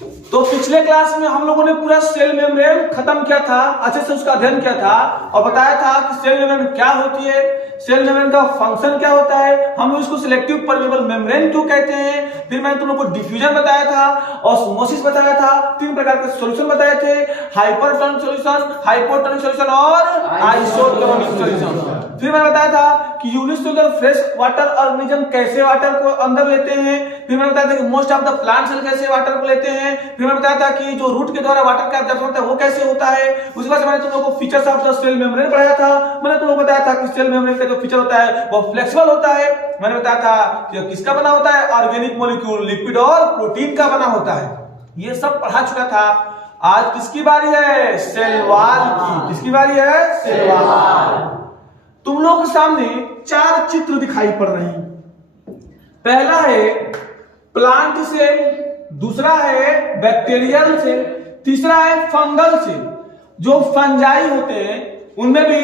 तो पिछले क्लास में हम लोगों ने पूरा सेल मेम्ब्रेन खत्म किया था, अच्छे से उसका अध्ययन किया था और बताया था कि सेल मेम्ब्रेन क्या होती है, सेल मेम्ब्रेन का फंक्शन क्या होता है, हम इसको सिलेक्टिव परमेबल मेम्ब्रेन क्यों कहते हैं। फिर मैंने तुम लोग को डिफ्यूजन बताया था, ऑस्मोसिस बताया था, 3 प्रकार के सॉल्यूशन बताए थे, हाइपरटोनिक सॉल्यूशन, हाइपोटोनिक सॉल्यूशन और आइसोटोनिक सॉल्यूशन। फिर मैंने बताया था कि यूनिसेलुलर फ्रेश वाटर ऑर्गेनिज्म कैसे वाटर को अंदर लेते हैं। फिर मैंने बताया था कि most of the plant cell कैसे वाटर को लेते हैं। फिर मैंने बताया था कि जो रूट के द्वारा वाटर का एब्जॉर्प्शन होता है वो कैसे होता है। उसके बाद मैंने तुम लोगों को features of the cell membrane पढ़ाया था। मैंने तुम लोगों को बताया था कि सेल मेम्ब्रेन का जो फीचर होता है वो फ्लेक्सिबल होता है। मैंने बताया था कि किसका बना होता है, ऑर्गेनिक मॉलिक्यूल, लिपिड और प्रोटीन का बना होता है। ये सब पढ़ा चुका था। आज किसकी बारी है, सेल वॉल की। किसकी बारी है, सेल वॉल। तुम लोग के सामने 4 चित्र दिखाई पड़ रहे हैं। पहला है प्लांट सेल, दूसरा है बैक्टीरियल सेल, तीसरा है फंगल सेल। जो फंजाई होते हैं उनमें भी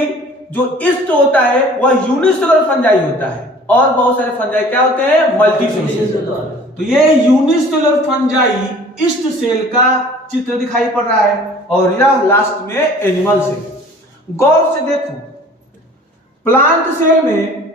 जो ईस्ट होता है वह यूनिसेलुलर फंजाई होता है और बहुत सारे फंजाई क्या होते हैं, मल्टीसेलुलर। तो ये यूनिसेलुलर फंजाई ईस्ट सेल का चित्र दिखाई पड़ रहा है और यह लास्ट में एनिमल सेल। गौर से देखो, प्लांट सेल में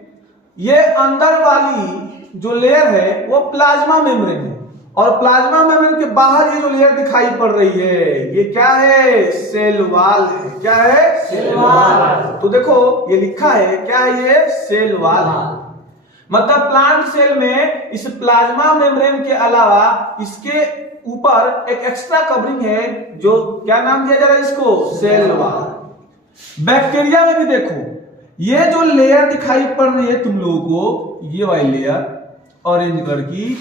ये अंदर वाली जो लेयर है वो प्लाज्मा मेम्ब्रेन है और प्लाज्मा मेम्ब्रेन के बाहर ये जो लेयर दिखाई पड़ रही है ये क्या है, सेल वॉल है। क्या है, सेल वॉल। तो देखो ये लिखा है, क्या है ये, सेल वॉल। मतलब प्लांट सेल में इस प्लाज्मा मेम्ब्रेन के अलावा इसके ऊपर एक एक्स्ट्रा कवरिंग है जो क्या नाम दिया जा रहा है इसको, सेल वॉल। बैक्टीरिया में भी देखो, ये जो लेयर दिखाई पड़ रही है तुम लोगों को, ये वाली लेयर ऑरेंज कलर की,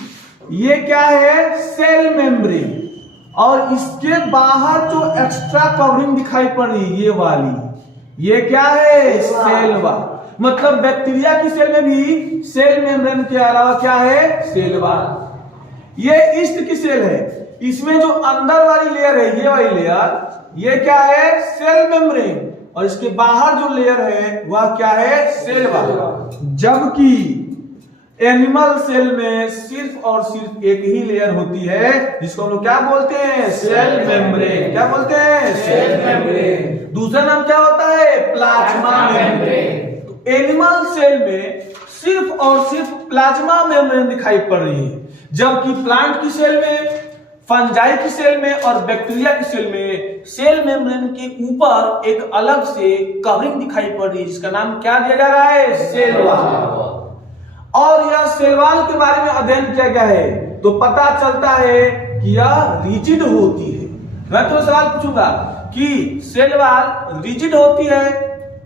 ये क्या है, सेल मेम्ब्रेन। और इसके बाहर जो एक्स्ट्रा कवरिंग दिखाई पड़ रही है ये वाली, ये क्या है, सेल वॉल। मतलब बैक्टीरिया की सेल में भी सेल मेम्ब्रेन के अलावा क्या है, सेल वॉल। ये ईस्ट की सेल है, इसमें जो अंदर वाली लेयर है ये वाली लेयर, ये क्या है, सेल मेम्ब्रेन। और इसके बाहर जो लेयर है वह क्या है, सेल वॉल। जबकि एनिमल सेल में सिर्फ और सिर्फ एक ही लेयर होती है जिसको हम लोग क्या बोलते हैं, सेल मेम्ब्रेन। क्या बोलते हैं, सेल मेम्ब्रेन। दूसरा नाम क्या होता है, प्लाज्मा मेम्ब्रेन। तो एनिमल सेल में सिर्फ और सिर्फ प्लाज्मा मेम्ब्रेन दिखाई पड़ रही है, जबकि प्लांट की सेल में, फंजाई की सेल में और बैक्टीरिया की सेल में सेल मेम्ब्रेन के ऊपर एक अलग से कवरिंग दिखाई पड़ रही है जिसका नाम क्या दिया जा रहा है, सेल वॉल। और यह सेल वॉल के बारे में अध्ययन किया गया है तो पता चलता है कि यह रिजिड होती है। मैं तो सवाल पूछूंगा कि सेल वॉल रिजिड होती है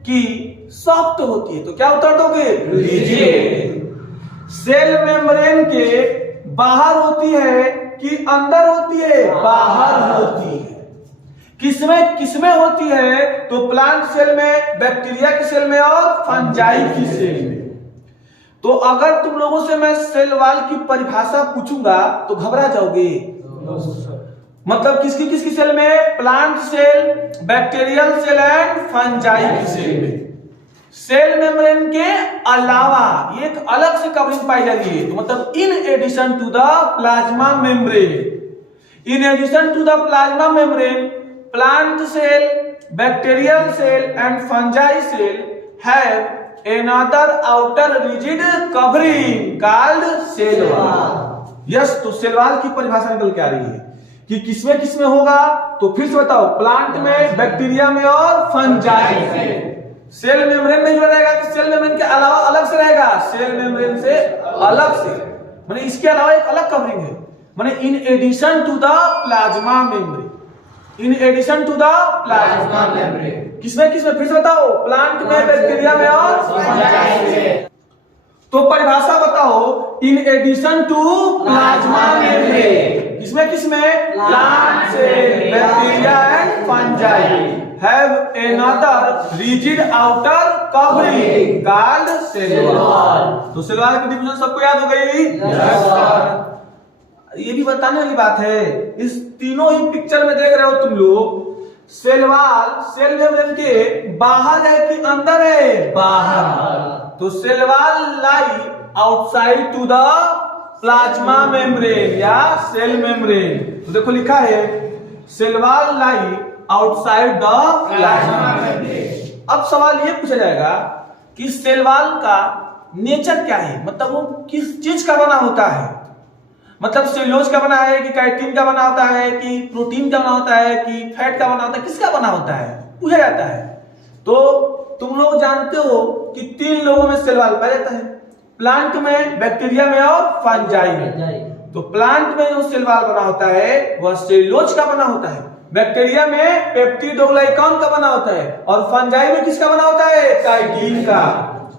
कि सॉफ्ट होती है, तो क्या उत्तर दोगे, रिजिड। सेल मेम्ब्रेन के बाहर होती है कि अंदर होती है, बाहर होती है। किसमें किसमें होती है, तो प्लांट सेल में, बैक्टीरिया की सेल में और फंजाई की सेल में। तो अगर तुम लोगों से मैं सेल वॉल की परिभाषा पूछूंगा तो घबरा जाओगे। मतलब किसकी किसकी सेल में, plant cell, bacterial cell and fungi की सेल में। सेल मेम्ब्रेन के अलावा एक अलग से कवरिंग पाई जा रही है, तो मतलब in addition to the plasma membrane, in addition to the plasma membrane, plant cell, bacterial cell and fungi cell have another outer rigid covering called cell wall। Yes, तो सेल वॉल की परिभाषा निकल के आ रही है कि किसमें किसमें होगा, तो फिर से बताओ, प्लांट में, बैक्टीरिया में और फंजाई में। सेल मेम्ब्रेन नहीं रहेगा कि सेल मेम्ब्रेन के अलावा अलग से रहेगा, सेल मेम्ब्रेन से अलग से, माने इसके अलावा एक अलग कवरिंग है, माने in addition to the plasma membrane, in addition to the plasma membrane. किसमें किसमें, फिर से बताओ, प्लांट में, बैक्टीरिया में और फंजाई में। तो परिभाषा बताओ, in addition to plasma membrane, किसमें किसमें, plant cell, bacteria and fungi have another rigid outer covering called cell wall. तो सेल वॉल की डिफिनेशन सबको याद हो गई? Yes sir. ये भी बताने वाली बात है, इस तीनों ही पिक्चर में देख रहे हो तुम लोग, सेल वॉल सेल मेम्ब्रेन के बाहर है कि अंदर है, बाहर। तो cell wall lie outside to the plasma membrane या सेल मेम्ब्रेन। तो देखो लिखा है cell wall lie outside the plasma membrane. अब सवाल ये पूछा जाएगा कि सेल वॉल का नेचर क्या है, मतलब वो किस चीज का बना होता है, मतलब सेल्यूलोज का बना है कि काइटिन का बना होता है कि प्रोटीन का बना होता है कि फैट का बना होता है, किसका बना होता है पूछा जाता है। तो तुम लोग जानते हो कि 3 लोगों में सेल वॉल पाया जाता है, प्लांट में, बैक्टीरिया में और फंजाई में। तो प्लांट में जो सेल वॉल बना होता है वह सेल्यूलोज का बना होता है, बैक्टीरिया में पेप्टिडोग्लाइकॉन का बना होता है और फंजाई में किसका बना होता है, काइटिन का।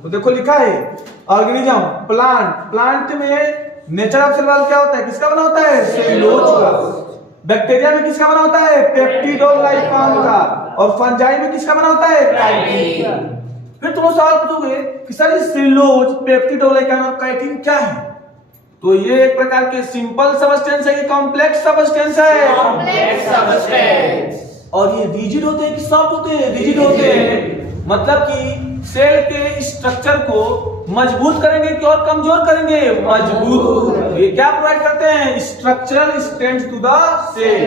तो देखो लिखा है ऑर्गेनिज्म प्लांट में नेचर ऑफ सेल वॉल क्या होता है, किसका बना होता है, सेल्यूलोज का। बैक्टीरिया में किसका बना होता है, पेप्टिडोग्लाइकॉन का। और फंजाई में किसका बना होता है, काइटिन। फिर तुम सवाल पूछोगे कि सर ये सेल्यूलोज, पेप्टिडोग्लाइकॉन और काइटिन क्या है? तो ये एक प्रकार के सिंपल सबस्टेंस है, ये कॉम्प्लेक्स सबस्टेंस है, कॉम्प्लेक्स सबस्टेंस। और ये रिजिड होते हैं कि सॉफ्ट होते हैं, रिजिड होते हैं, मतलब कि सेल के स्ट्रक्चर को मजबूत करेंगे कि और कमजोर करेंगे, मजबूत। ये क्या प्रोवाइड करते हैं, structural strength to the cell.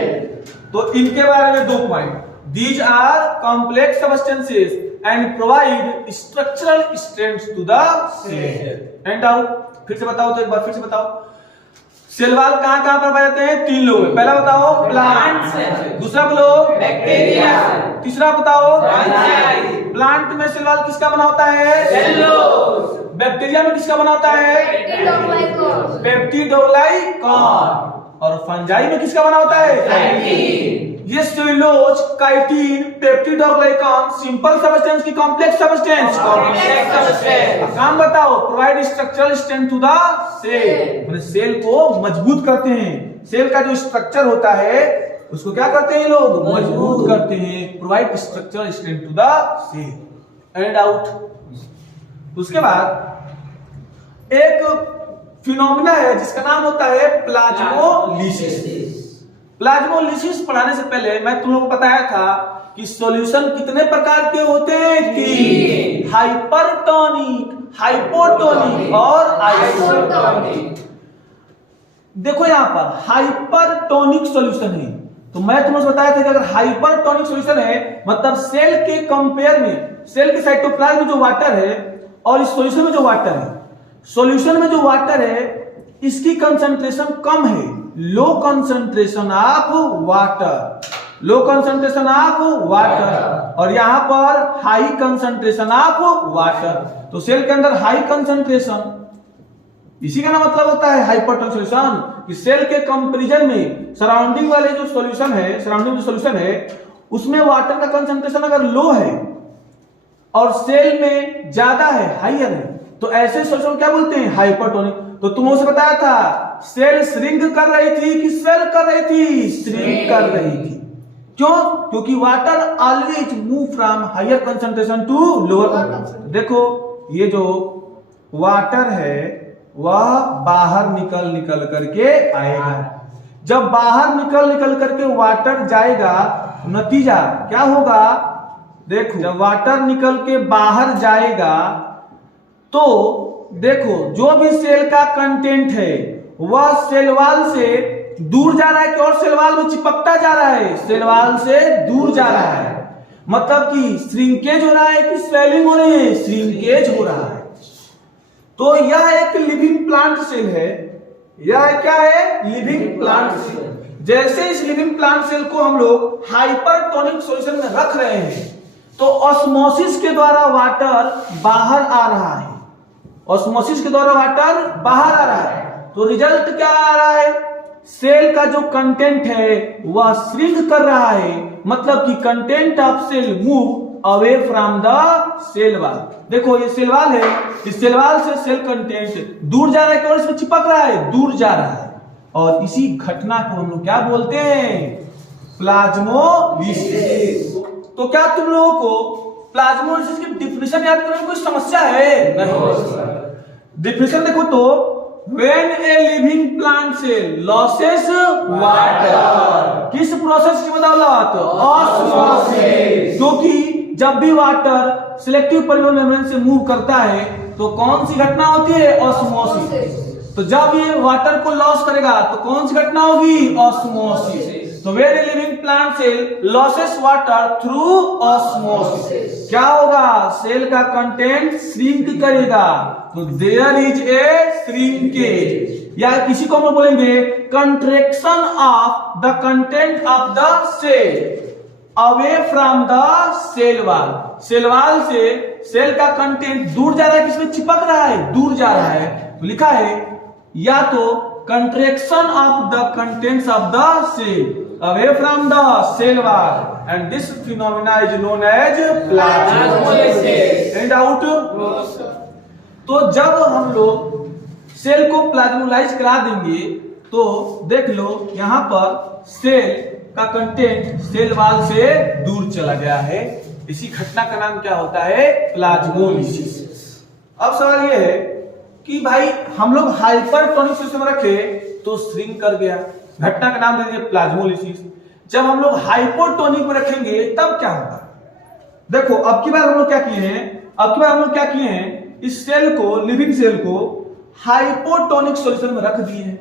तो इनके बारे में 2 point, these are complex substances and provide structural strength to the cell. And out फिर से बताओ, तो एक बार फिर से बताओ, सेल वॉल कहां पर पाए जाते हैं, 3 लोग में। पहला बताओ प्लांट से, दूसरा बोलो बैक्टीरिया, तीसरा बताओ फंजाई। प्लांट में सेल वॉल किसका बना होता है, सेल्यूलोज। बैक्टीरिया में किसका बना होता है, पेप्टिडोग्लाइकॉन। और फंजाई में किसका बना होता है, काइटिन। ये cellulose, chitin, peptidoglycan simple substance की कॉम्प्लेक्स सबस्टेंस, कॉम्प्लेक्स सबस्टेंस। काम बताओ, provide structural strength to the cell, माने सेल को मजबूत करते हैं। सेल का जो स्ट्रक्चर होता है उसको क्या करते हैं, लोग मजबूत करते हैं, provide structural strength to the cell. And out. उसके बाद एक फिनोमिना है जिसका नाम होता है प्लाज्मोलिसिस। प्लाज्मोलिसिस पढ़ाने से पहले मैं तुम लोगों को बताया था कि सॉल्यूशन कितने प्रकार के होते हैं, 3, हाइपरटोनिक, हाइपोटोनिक और आइसोटोनिक। देखो यहां पर हाइपरटोनिक सॉल्यूशन है, तो मैं तुम्हें बताया था कि अगर हाइपरटोनिक सॉल्यूशन है मतलब सेल के कंपेयर में, सेल के साइटोप्लाज्म में जो वाटर है और इस सॉल्यूशन में जो वाटर है, सॉल्यूशन में जो वाटर है इसकी कंसंट्रेशन कम है, low concentration of water, low concentration of water, और यहां पर हाई कंसंट्रेशन ऑफ वाटर। तो सेल के अंदर हाई कंसंट्रेशन, इसी का ना मतलब होता है हाइपरटोनिक सॉल्यूशन, कि सेल के कंपैरिजन में सराउंडिंग वाले जो सॉल्यूशन है, सराउंडिंग जो सॉल्यूशन है उसमें वाटर का कंसंट्रेशन अगर लो है और सेल में ज्यादा है, हाइयर है, तो ऐसे सॉल्यूशन क्या बोलते हैं, हाइपरटोनिक। तो तुमने उसे बताया था सेल श्रिंक कर रही थी कि स्वेल कर रही थी, श्रिंक कर रही थी। क्यों? क्योंकि water always move from higher concentration to lower. देखो ये जो वाटर है वह बाहर निकल करके आएगा, जब बाहर निकल करके वाटर जाएगा नतीजा क्या होगा, देखो जब वाटर निकल के बाहर जाएगा तो देखो जो भी सेल का कंटेंट है वह सेल वॉल से दूर जा रहा है कि और सेल वॉल में चिपकता जा रहा है, सेल वॉल से दूर जा रहा है, मतलब कि श्रिंकेज हो रहा है कि स्वेलिंग हो रही है, श्रिंकेज हो रहा है। तो यह एक लिविंग प्लांट सेल है, यह क्या है, लिविंग प्लांट सेल। जैसे इस लिविंग प्लांट सेल को हम लोग हाइपरटोनिक सॉल्यूशन में रख रहे हैं तो ऑस्मोसिस के द्वारा वाटर बाहर आ रहा है, ऑस्मोसिस के द्वारा वाटर बाहर आ रहा है, तो रिजल्ट क्या आ रहा है, सेल का जो कंटेंट है वह श्रिंक कर रहा है, मतलब कि content of cell move away from the cell wall. देखो ये सेल वॉल है, इस सेल वॉल से सेल कंटेंट दूर जा रहा है और इसमें चिपक रहा है, दूर जा रहा है, और इसी घटना को हम लोग क्या बोलते हैं, प्लाज्मोलिसिस। तो क्या तुम लोगों को प्लाज्मोलिसिस की डिफिनेशन याद करने में कोई समस्या है? नहीं। डिफिनेशन देखो तो, when a living plant cell loses water, किस प्रोसेस की बदौलत, ऑस्मोसिस। क्योंकि जब भी वाटर सिलेक्टिव परिवहन मेम्ब्रेन से मूव करता है तो कौन सी घटना होती है, ऑस्मोसिस। तो जब ये वाटर को लॉस करेगा तो कौन सी घटना होगी? ऑस्मोसिस। तो every living plant cell loses water through osmosis. क्या होगा? सेल का कंटेंट श्रिंक करेगा। तो देयर इज ए श्रिंकेज, या किसी को हम लोग बोलेंगे contraction of the content of the cell away from the cell wall. Cell wall से सेल का कंटेंट दूर जा रहा है, किसमें चिपक रहा है? दूर जा रहा है। तो लिखा है या तो contraction of the contents of the cell away from the cell wall and this phenomena is known as plasmolysis. Any doubt? तो जब हम लोग सेल को प्लाज्मोलाइज करा देंगे तो देख लो यहां पर सेल का कंटेंट सेल वॉल से दूर चला गया है। इसी घटना का नाम क्या होता है? प्लाज्मोलाइसिस। अब सवाल यह है कि भाई हम लोग हाइपरटोनिक सिस्टम में रखे तो श्रिंक कर गया, घटना का नाम दे दिया प्लाज्मोलाइसिस। जब हम लोग हाइपोटोनिक में रखेंगे तब क्या होगा? देखो अब की बार हम लोग क्या किए हैं, इस सेल को, लिविंग सेल को हाइपोटोनिक सॉल्यूशन में रख दिए हैं।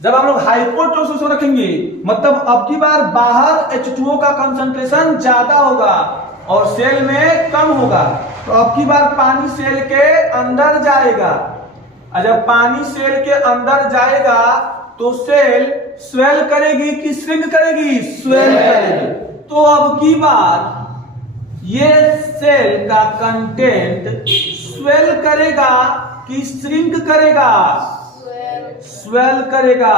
जब हम लोग हाइपोटोनिक सॉल्यूशन रखेंगे मतलब अब की बार बाहर H2O का कंसंट्रेशन ज्यादा होगा और सेल में कम होगा। तो अब की बार पानी सेल के अंदर जाएगा, और जब पानी सेल के अंदर जाएगा तो सेल स्वेल करेगी कि श्रिंक करेगी? स्वेल करेगी। तो अब की बार ये सेल का कंटेंट स्वेल करेगा कि श्रिंक करेगा? स्वेल करेगा,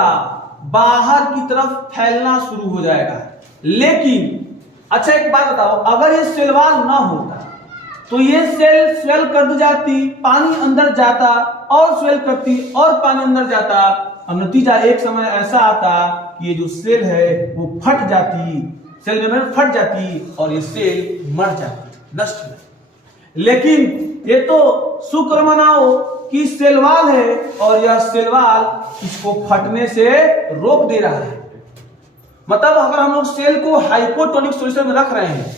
बाहर की तरफ फैलना शुरू हो जाएगा। लेकिन अच्छा एक बात बताओ, अगर ये सेल वॉल ना होता तो ये सेल स्वेल कर दी जाती, पानी अंदर जाता और स्वेल करती और पानी अंदर जाता, और नतीजा एक समय ऐसा आता कि ये जो सेल है वो फट जाती, सेल मेम्ब्रेन फट जाती और ये सेल मर जाती, नष्ट हो जाती। लेकिन ये तो शुक्र मनाओ कि सेल वॉल है और यह सेल वॉल इसको फटने से रोक दे रहा है। मतलब अगर हम लोग सेल को हाइपोटोनिक सॉल्यूशन में रख रहे हैं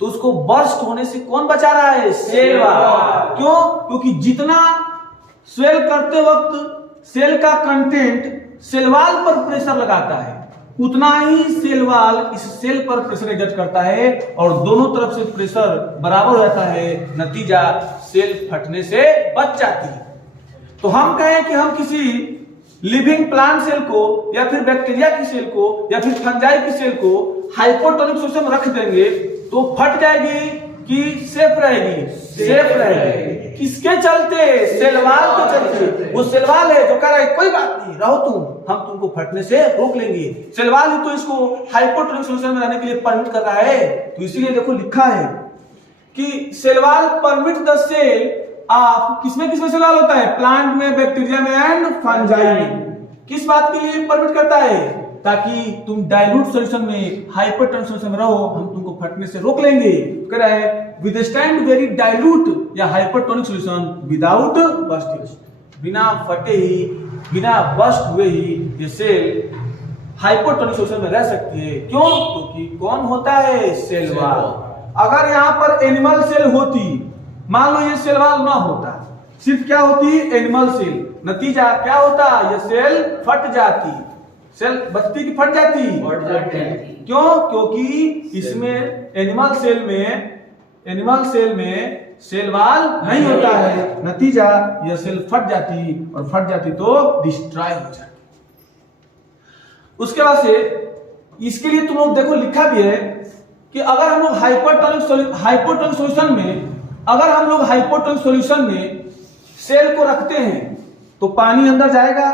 तो उसको बर्स्ट होने से कौन बचा रहा है? Cell wall. क्यों? क्योंकि जितना स्वेल करते वक्त सेल का कंटेंट सेल वॉल पर प्रेशर लगाता है उतना ही सेल वॉल इस सेल पर प्रेशर एग्जर्ट करता है और दोनों तरफ से प्रेशर बराबर हो जाता है, नतीजा सेल फटने से बच जाती है। तो हम कहें कि हम किसी लिविंग प्लांट सेल को या फिर बैक्टीरिया की सेल को या फिर फंजाई की सेल को हाइपोटोनिक सॉल्यूशन में रख देंगे तो फट जाएगी कि सेफ रहेगी? सेफ रहेगी। किसके चलते? सेल वॉल के चलते। वो सेल वॉल है जो कह रहा है कोई बात नहीं, रहो तुम, हम तुमको फटने से रोक लेंगे। सेल वॉल ही तो इसको हाइपोटोनिक सॉल्यूशन में रहने के लिए परमिट कर रहा है। तो इसीलिए देखो लिखा है कि cell wall permit the cell आप किसमें सेल वॉल होता है? प्लांट में, बैक्टीरिया में एंड फंजाई में। किस बात के लिए परमिट करता है? ताकि तुम डाइल्यूट सॉल्यूशन में, हाइपरटोनिक सॉल्यूशन में रहो, हम तुमको फटने से रोक लेंगे। कह रहा है विदस्टैंड वेरी डाइल्यूट या हाइपरटोनिक सॉल्यूशन विदाउट बर्स्टिंग। बिना फटे ही, बिना बस्ट हुए ही ये सेल हाइपरटोनिक सॉल्यूशन में रह सकती है। क्यों? क्योंकि कौन होता है? Cell wall. अगर यहाँ पर एनिमल सेल होती, मान लो ये सेल वॉल ना होता, सिर्फ क्या होती? एनिमल सेल, नतीजा क्या होता? ये सेल फट जाती, सेल बचती की फट जाती? क्यों? क्योंकि इसमें एनिमल सेल में सेल वॉल नहीं होता है, नतीजा यह सेल फट जाती और फट जाती तो डिस्ट्रॉय हो जाती। उसके बाद से इसके लिए तुम लोग देखो लिखा भी है कि अगर हम लोग हाइपोटोनिक सॉल्यूशन में, अगर हम लोग हाइपोटोनिक सॉल्यूशन में सेल को रखते हैं तो पानी अंदर जाएगा,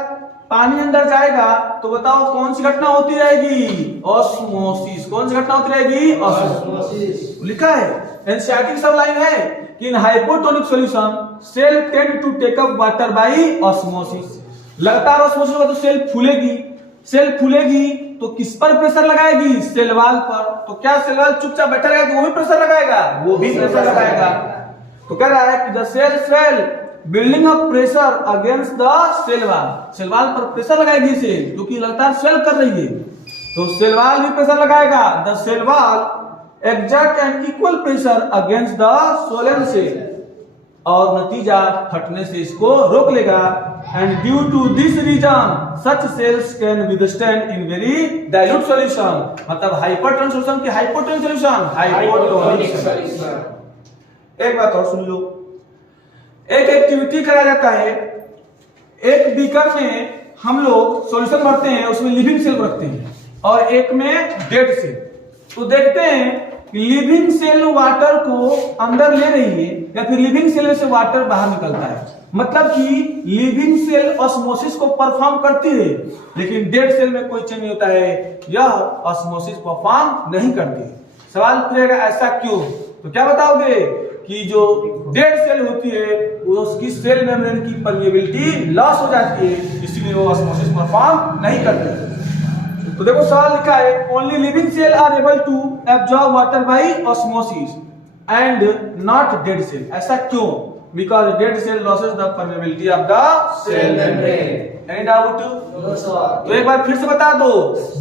पानी अंदर जाएगा तो बताओ कौन सी घटना होती रहेगी? ऑस्मोसिस। कौन सी घटना होती रहेगी? ऑस्मोसिस। लिखा है, एनसीईआरटी सब लाइन है कि in hypotonic solution cell tend to take up water by osmosis. लगातार ऑस्मोसिस होगा तो सेल फूलेगी, सेल फूलेगी तो किस पर प्रेशर लगाएगी? सेल वॉल पर। तो क्या सेल वॉल चुपचाप बैठा रहेगा कि वो भी प्रेशर लगाएगा? वो भी प्रेशर लगाएगा। तो कह रहा है कि the cell swell building up pressure against the cell wall. Cell wall पर प्रेशर लगाएगी सेल क्योंकि लगातार स्वेल कर रही है, तो सेल वॉल भी प्रेशर लगाएगा। The cell wall exert an equal pressure against the swollen cell और नतीजा फटने से इसको रोक लेगा। and due to this reason such cells can withstand in very dilute solution, मतलब हाइपरटोनिक सॉल्यूशन की हाइपोटोनिक सॉल्यूशन, हाइपोटोनिक सॉल्यूशन। एक बात और सुन लो, एक एक्टिविटी करा जाता है, एक बीकर में हम लोग सॉल्यूशन भरते हैं, उसमें लिविंग सेल रखते हैं और एक में डेड सेल। तो देखते हैं लिविंग सेल वाटर को अंदर ले रही है या फिर लिविंग सेल से वाटर बाहर निकलता है, मतलब कि लिविंग सेल ऑस्मोसिस को परफॉर्म करती है लेकिन डेड सेल में कोई चेंज नहीं होता है, यह ऑस्मोसिस परफॉर्म नहीं करती। सवाल पूछेगा ऐसा क्यों, तो क्या बताओगे कि जो डेड सेल होती है उसकी सेल मेम्ब्रेन की परमिएबिलिटी लॉस हो जाती है, इसीलिए वो ऑस्मोसिस परफॉर्म नहीं करती। तो देखो सवाल लिखा है only living cell are able to absorb water by osmosis and not dead cell, ऐसा क्यों? Because dead cell losses the permeability of the cell membrane. Any doubt? तो एक बार फिर से बता दो,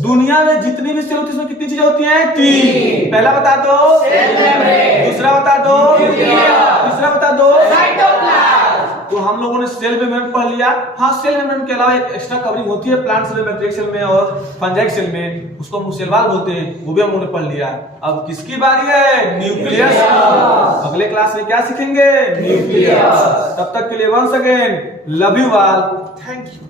दुनिया में जितनी भी सेल होती है उसमें कितनी चीजें होती हैं? 3। पहला बता दो सेल मेम्ब्रेन, दूसरा बता दो न्यूक्लियस, तीसरा बता दो साइटोप्लाज्म। तो हम लोगों ने सेल मेम्ब्रेन पढ़ लिया। हाँ, सेल मेम्ब्रेन के अलावा एक एक्स्ट्रा कवरिंग होती है प्लांट सेल में, बैक्टीरियल सेल में और फंजाई सेल में, उसको हम सेल वॉल बोलते हैं, वो भी हम लोगों ने पढ़ लिया। अब किसकी बारी है? न्यूक्लियस। अगले क्लास में क्या सीखेंगे? न्यूक्लियस। तब तक के लिए once again love you all, thank you.